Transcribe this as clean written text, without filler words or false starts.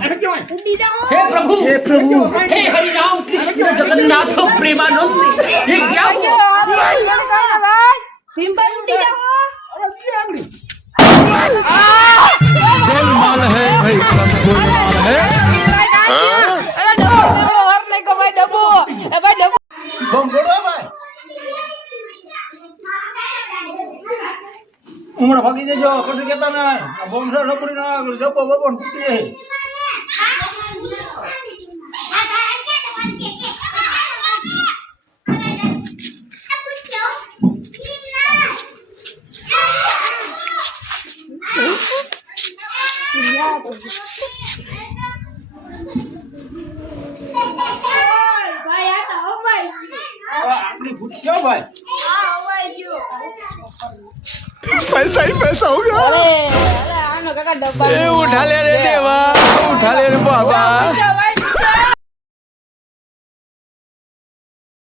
हे प्रभु हे हरि राम कृष्ण जगन्नाथ प्रेमानंद ये क्या हुआ गोलमाल है भाई सब गोलमाल है હમણાં ભાગી જજો પછી કેતા ના બોમ્બ રબડી ના જપો બપો ફૂટી જાય આપણી ફૂટશો ભાઈ पैसा ही पैसा होगा अरे आनो काका डब्बा उठा ले रे देवा उठा ले रे बाबा